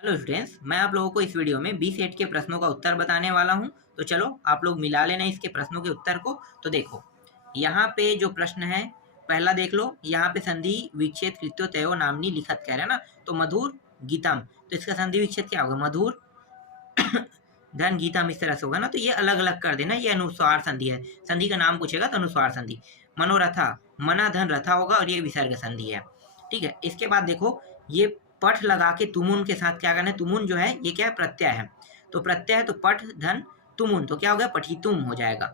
Hello students, मैं आप लोगों को इस वीडियो में बी सेट के प्रश्नों का उत्तर बताने वाला हूं। तो चलो आप लोग मिला लेना इसके प्रश्नों के उत्तर को। तो देखो, यहाँ पे जो प्रश्न है पहला देख लो। यहाँ पे संधि विच्छेद कृत्यो तयो नामनी लिखत कह रहा है ना, तो मधुर गीतम। तो इसका संधि विच्छेद क्या होगा? मधुर धन गीतम, इस तरह से होगा ना। तो ये अलग अलग कर देना, ये अनुस्वार संधि है। संधि का नाम पूछेगा तो अनुस्वार संधि। मनोरथा, मना धन रथा होगा और ये विसर्ग संधि है। ठीक है, इसके बाद देखो, ये पठ लगा के तुमुन के साथ क्या करना है? तुमुन जो है ये क्या है? प्रत्यय है। तो प्रत्यय है तो पठ धन तुमुन, तो क्या हो गया? पठितुम हो जाएगा।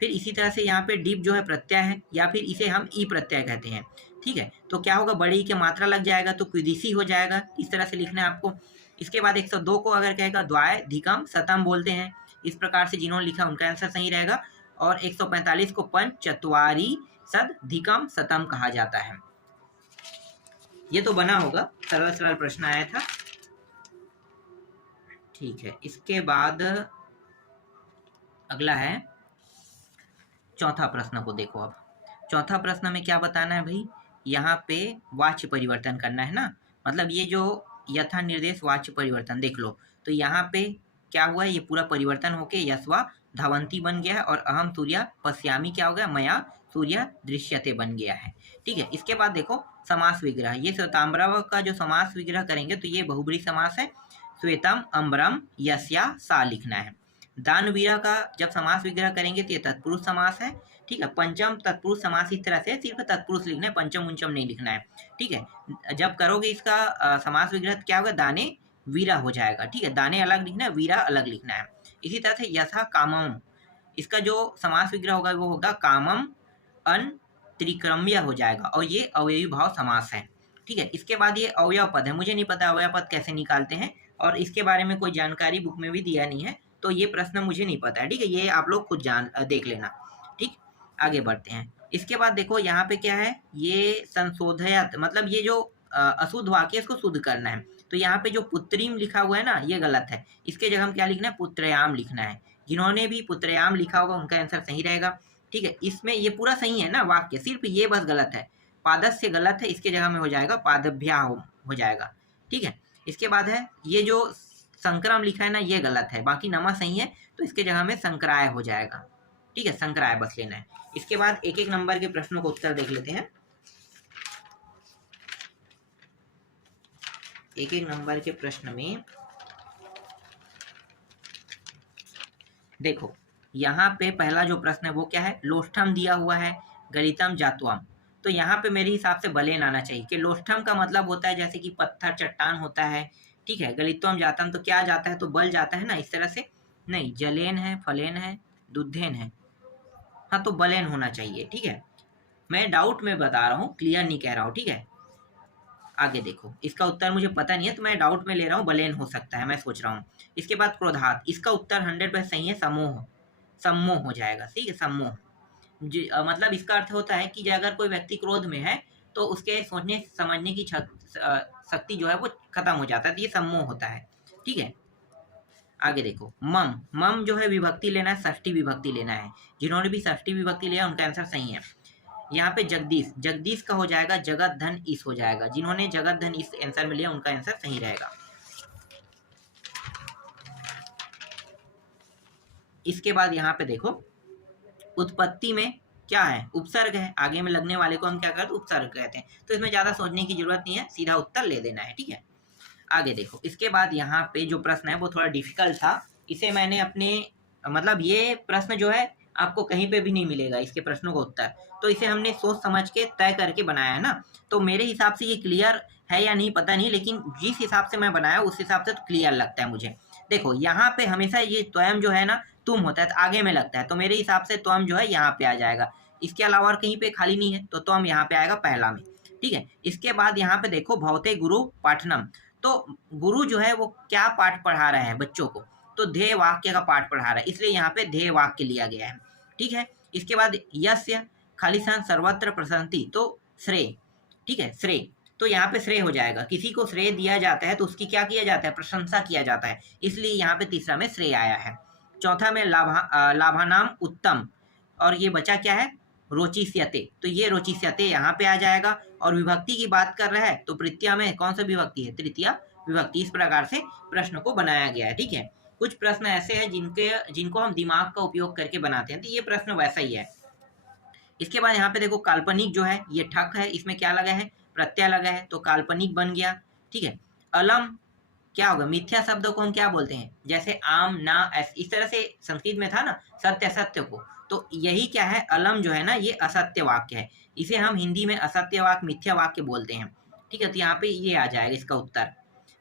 फिर इसी तरह से यहाँ पे डीप जो है प्रत्यय है, या फिर इसे हम ई प्रत्यय कहते हैं। ठीक है, तो क्या होगा? बड़ी ई के मात्रा लग जाएगा तो क्विदिसी हो जाएगा। इस तरह से लिखना है आपको। इसके बाद 102 को अगर कहेगा द्वाय धिकम सतम बोलते हैं, इस प्रकार से जिन्होंने लिखा उनका आंसर सही रहेगा। और 145 को पंच चतवारी सद धिकम सतम कहा जाता है। ये तो बना होगा, सरल सरल प्रश्न आया था। ठीक है, इसके बाद अगला है चौथा प्रश्न को देखो। अब चौथा प्रश्न में क्या बताना है भाई? यहाँ पे वाच्य परिवर्तन करना है ना, मतलब ये जो यथा निर्देश वाच्य परिवर्तन देख लो। तो यहाँ पे क्या हुआ है? ये पूरा परिवर्तन होके यस्वा धावंती बन गया है, और अहम सूर्या पश्यामी क्या हो गया? मया सूर्य दृश्यते बन गया है। ठीक है, इसके बाद देखो समास विग्रह। ये श्वेतांबरम का जो समास विग्रह करेंगे तो ये बहुब्री समास है। श्वेतम अम्बरम यस्या सा लिखना है। दानवीरा का जब समास विग्रह करेंगे तो ये तत्पुरुष समास है। ठीक है, पंचम तत्पुरुष समास इस तरह से सिर्फ तत्पुरुष लिखना है, पंचम उंचम नहीं लिखना है। ठीक है, जब करोगे इसका समास विग्रह क्या होगा? दाने वीरा हो जाएगा। ठीक है, दाने अलग लिखना है, वीरा अलग लिखना है। इसी तरह से यथा कामम, इसका जो समास विग्रह होगा वो होगा कामम अन त्रिक्रम्य हो जाएगा, और ये अवयवी भाव समास है। ठीक है, इसके बाद ये अवयव पद है। मुझे नहीं पता अवयव पद कैसे निकालते हैं, और इसके बारे में कोई जानकारी बुक में भी दिया नहीं है, तो ये प्रश्न मुझे नहीं पता है। ठीक है, ये आप लोग खुद देख लेना। ठीक, आगे बढ़ते हैं। इसके बाद देखो यहाँ पे क्या है? ये संशोधयत, मतलब ये जो अशुद्ध वाक्य इसको शुद्ध करना है। तो यहाँ पे जो पुत्रीम लिखा हुआ है ना, ये गलत है। इसके जगह हम क्या लिखना है? पुत्रयाम लिखना है। जिन्होंने भी पुत्रयाम लिखा होगा उनका आंसर सही रहेगा। ठीक है, इसमें ये पूरा सही है ना वाक्य, सिर्फ ये बस गलत है। पादस्य गलत है, इसके जगह में हो जाएगा पादभ्या हो जाएगा। ठीक है, इसके बाद है ये जो संक्रम लिखा है ना, ये गलत है। बाकी नमा सही है, तो इसके जगह में संक्राय हो जाएगा। ठीक है, संक्राय बस लेना है। इसके बाद एक एक नंबर के प्रश्नों को उत्तर देख लेते हैं। एक एक नंबर के प्रश्न में देखो, यहाँ पे पहला जो प्रश्न है वो क्या है? लोष्ठम दिया हुआ है, गलितम जातवाम। तो यहाँ पे मेरे हिसाब से बलेन आना चाहिए, कि लोष्ठम का मतलब होता है जैसे कि पत्थर चट्टान होता है। ठीक है, गलितम जातम तो क्या जाता है? तो बल जाता है ना, इस तरह से नहीं। जलेन है, फलेन है, दुद्धेन है, हाँ तो बलेन होना चाहिए। ठीक है, मैं डाउट में बता रहा हूँ, क्लियर नहीं कह रहा हूँ। ठीक है, आगे देखो, इसका उत्तर मुझे पता नहीं है तो मैं डाउट में ले रहा हूँ, बलेन हो सकता है, मैं सोच रहा हूँ। इसके बाद क्रोधात, इसका उत्तर 100% सही है, समोह, सम्मोह हो जाएगा। ठीक है, सम्मोह मतलब इसका अर्थ होता है कि अगर कोई व्यक्ति क्रोध में है तो उसके सोचने समझने की शक्ति जो है वो खत्म हो जाता है, तो ये सम्मोह होता है। ठीक है, आगे देखो, मम, मम जो है विभक्ति लेना है, षष्ठी विभक्ति लेना है। जिन्होंने भी षष्ठी विभक्ति लिया उनका आंसर सही है। यहाँ पे जगदीश, जगदीश का हो जाएगा जगत धन ईश हो जाएगा। जिन्होंने जगत धन ईश आंसर में लिया उनका आंसर सही रहेगा। इसके बाद यहाँ पे देखो, उत्पत्ति में क्या है? उपसर्ग है। आगे में लगने वाले को हम क्या करते हैं? उपसर्ग कहते हैं। तो इसमें ज्यादा सोचने की जरूरत नहीं है, सीधा उत्तर ले देना है। ठीक है, आगे देखो, इसके बाद यहाँ पे जो प्रश्न है वो थोड़ा डिफिकल्ट था। इसे मैंने अपने मतलब ये प्रश्न जो है आपको कहीं पे भी नहीं मिलेगा इसके प्रश्नों का उत्तर, तो इसे हमने सोच समझ के तय करके बनाया है ना। तो मेरे हिसाब से ये क्लियर है या नहीं पता नहीं, लेकिन जिस हिसाब से मैं बनाया उस हिसाब से तो क्लियर लगता है मुझे। देखो यहाँ पे हमेशा ये त्वयम जो है ना तुम होता है, तो आगे में लगता है, तो मेरे हिसाब से त्वम जो है यहाँ पे आ जाएगा। इसके अलावा और कहीं पे खाली नहीं है, तो त्वम यहाँ पे आएगा पहला में। ठीक है, इसके बाद यहाँ पे देखो, भवते गुरु पाठनम, तो गुरु जो है वो क्या पाठ पढ़ा रहे हैं बच्चों को? तो ध्येय वाक्य का पाठ पढ़ा रहा है, इसलिए यहाँ पे ध्येय वाक्य लिया गया है। ठीक है, इसके बाद यस्य खालिसान सर्वत्र प्रशंति, तो श्रेय। ठीक है, श्रेय, तो यहाँ पे श्रेय हो जाएगा। किसी को श्रेय दिया जाता है तो उसकी क्या किया जाता है? प्रशंसा किया जाता है, इसलिए यहाँ पे तीसरा में श्रेय आया है। चौथा में लाभानाम उत्तम, और ये बचा क्या है? रोचिष्यते, तो ये रोचिष्यते यहाँ पे आ जाएगा। और विभक्ति की बात कर रहा है तो तृतीया में कौन सा विभक्ति है? तृतीया विभक्ति। इस प्रकार से प्रश्न को बनाया गया है, ठीक है। कुछ प्रश्न ऐसे हैं जिनको हम दिमाग का उपयोग करके बनाते हैं, तो ये प्रश्न वैसा ही है। इसके बाद यहाँ पे देखो काल्पनिक जो है ये ठक है, इसमें क्या लगा है, प्रत्यय लगा है, तो काल्पनिक बन गया, ठीक है। अलम क्या होगा, मिथ्या शब्द को हम क्या बोलते हैं, जैसे आम ना इस तरह से संस्कृत में था ना सत्य असत्य को, तो यही क्या है, अलम जो है ना ये असत्य वाक्य है, इसे हम हिंदी में असत्य वाक्य मिथ्या वाक्य बोलते हैं, ठीक है। तो यहाँ पे ये आ जाएगा इसका उत्तर।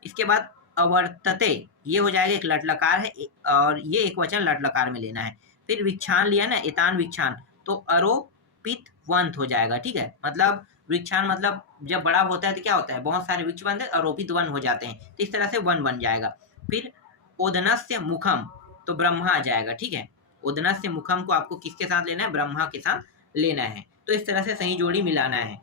इसके बाद अवर्तते ये हो जाएगा, एक लट लकार है और ये एक वचन लट लकार में लेना है। फिर विक्षान लिया ना, एतान विक्षान, तो अरोपित वंत हो जाएगा, ठीक है। मतलब वृक्षान मतलब जब बड़ा होता है तो क्या होता है, बहुत सारे वृक्ष बनते हैं, आरोपित वन हो जाते हैं, तो इस तरह से वन बन जाएगा। फिर ओदनस्य मुखम, तो ब्रह्मा आ जाएगा, ठीक है। ओदनस्य मुखम को आपको किसके साथ लेना है, ब्रह्मा के साथ लेना है। तो इस तरह से सही जोड़ी मिलाना है।